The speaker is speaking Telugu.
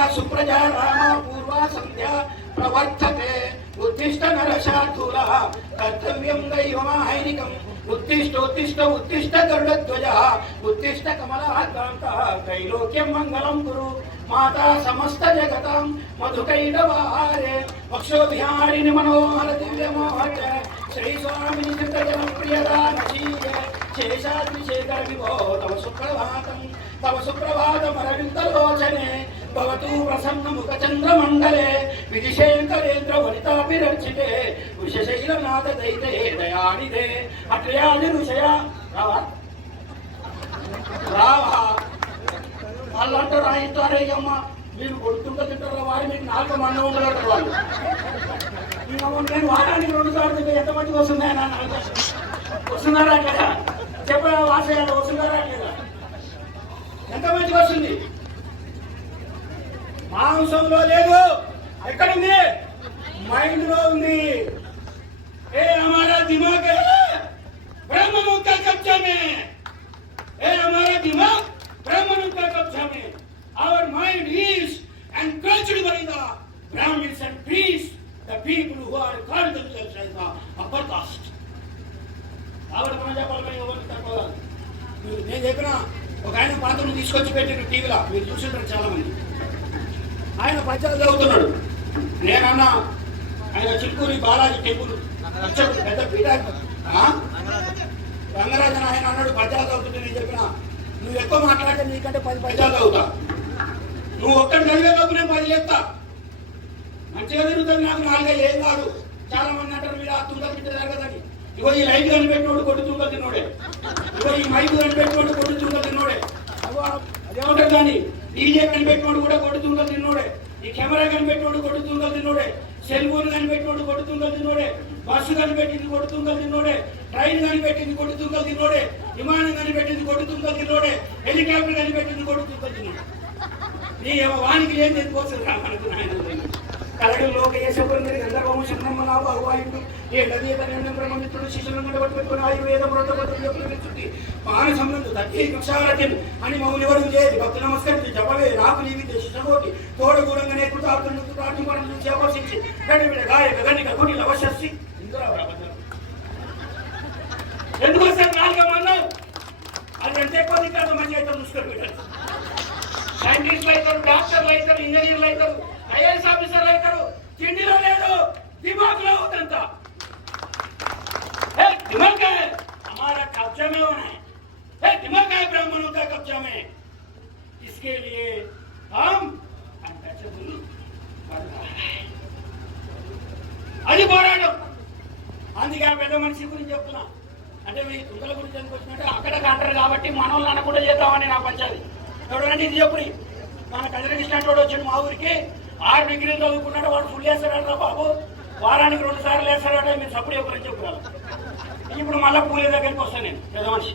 निर्भया सुप्रजा रामा पूर्वा संध्या प्रवर्तते उत्तिष्ठ नरशार्दूलः कर्तव्यं दैवमाहैनिकम् उत्तिष्ठ उत्तिष्ठ उत्तिष्ठ गरुडध्वजः उत्तिष्ठ कमलाकान्तः त्रैलोक्यं मङ्गलं कुरु माता समस्त जगतां मधुकैटवाहारे वक्षोभिहारिणि मनोहर दिव्यमोहट श्री स्वामिनि चित्तजनं प्रियदानशीये शेषाद्रिशेखर विभो तव सुप्रभातमरविन्दलोचने भवतु प्रसन्नमुखचन्द्रमण्डले विधिशेखरेन्द्र वनिताभिरर्चिते वृषशैलनाथ दैते दयानिधे अट्लयादिऋषया रावा వాళ్ళు అంటారు రాయిస్తారే అమ్మ మీరు కొడుతుంటే తింటారు వారి మీకు 4 మంది ఉండరు వాళ్ళు నేను వారానికి 2 సార్లు ఎంతమందికి వస్తున్నాయా వస్తున్నారా కదా చెప్ప వాసయాలు వస్తున్నారా లేదా ఎంతమందికి వస్తుంది మాంసంలో లేదు ఎక్కడుంది మైండ్ లో ఉంది ఏ हमारा दिमाग है ब्रह्ममुख का कब्जा में ए हमारा दिमाग ब्रह्ममुख का कब्जा में our mind is encroached by the Brahmins and priests, the people who are called themselves as the upper caste. ఆవిడ మన చెప్పాలి ఎవరు తక్కువ నేను చెప్పిన ఒక ఆయన పాత్రను తీసుకొచ్చి పెట్టిన టీవీలో మీరు చూసింటారు చాలా మంది ఆయన పద్యాలు చదువుతున్నాడు నేనన్నా ఆయన చిత్తూరి బాలాజీ టెంపుల్ పెద్ద పీఠ రంగరాజన్ ఆయన అన్నాడు పద్యాలు చదువుతుంటే నేను చెప్పిన నువ్వు ఎక్కువ మాట్లాడితే నీకంటే 10 పద్యాలు చదువుతా నువ్వు ఒక్కటి చదివేలోపు నేను 10 చెప్తా మంచిగా తిరుగుతుంది నాకు 4 ఏం కాదు చాలా మంది అంటారు మీరు ఆ తుంగ తింటే జరగదని ఇగో ఈ లైట్ కనిపెట్టినోడు కొట్టి తుంగ తిన్నోడే ఇగో ఈ మైక్ కనిపెట్టినోడు కొట్టి తుంగ తిన్నోడే అదేమంటారు కానీ డీజే కనిపెట్టినోడు కూడా కొట్టి తుంగ తిన్నోడే ఈ కెమెరా కనిపెట్టినోడు కొట్టి తుంగ తిన్నోడే సెల్ ఫోన్ కనిపెట్టినోడు కొట్టి తుంగ తిన్నోడే బస్సు కనిపెట్టింది కొట్టి తుంగ తిన్నోడే ట్రైన్ కనిపెట్టింది కొట్టి తుంగ తిన్నోడే విమానం కనిపెట్టింది కొట్టి తుంగ తిన్నోడే హెలికాప్టర్ కనిపెట్టింది కొట్టి తుంగ తిన్నోడే నీ వానికి ఏం తెలుసుకోవచ్చు మనకు నాయన కలడు లోక యేసుపురందరి గంధర్వము శుభ్రమనావు అగువాయుడు ఏ నదీతరణ్యం బ్రహ్మమిత్రుడు శిశులను నడబట్టుకుని ఆయుర్వేద వ్రతపత్రుడి పాన సంబంధ దత్తే కక్షారతిని అని మౌలివరం చేసి భక్తు నమస్కరించి జపవే రాకు నీవితే శిశగోటి తోడగూడంగానే కృతార్థులకు ప్రార్థించి చేపర్శించి గడివిడ గాయక గణిక గుడిల వశస్సి ఎందుకు వస్తారు 4 అన్నావు అది ఎంత ఎక్కువ కాదు మంచి అయితే చూసుకొని పెట్టారు సైంటిస్టులు అవుతారు డాక్టర్లు అవుతారు ఇంజనీర్లు అవుతారు ఐఏఎస్ ఆఫీసర్లు అవుతారు తిండిలో లేదు दिमाग లో होता है दिमाग है हमारा कब्जा में होना है दिमाग है ब्राह्मणों का कब्जा में इसके लिए हम अनटचेबल అది పోరాటం అందుకే ఆ పెద్ద మనిషి గురించి చెప్తున్నా అంటే మీ తుంగల గురించి అనుకొచ్చినట్టే అక్కడ అంటారు కాబట్టి మనల్ని అనకుండా చేద్దామని నా పంచాది ఎవడంటే ఇది చెప్పు మన కజరగిష్టాడు వచ్చాడు మా ఊరికి 6 డిగ్రీలు చదువుకున్నాడు వాడు ఫుల్ వేస్తాడట బాబు వారానికి 2 సార్లు వేస్తాడట మీరు సప్పుడు ఎవరు చెప్పుకోవాలి ఇప్పుడు మళ్ళీ పూలే దగ్గరికి వస్తాను నేను పెద్ద మనిషి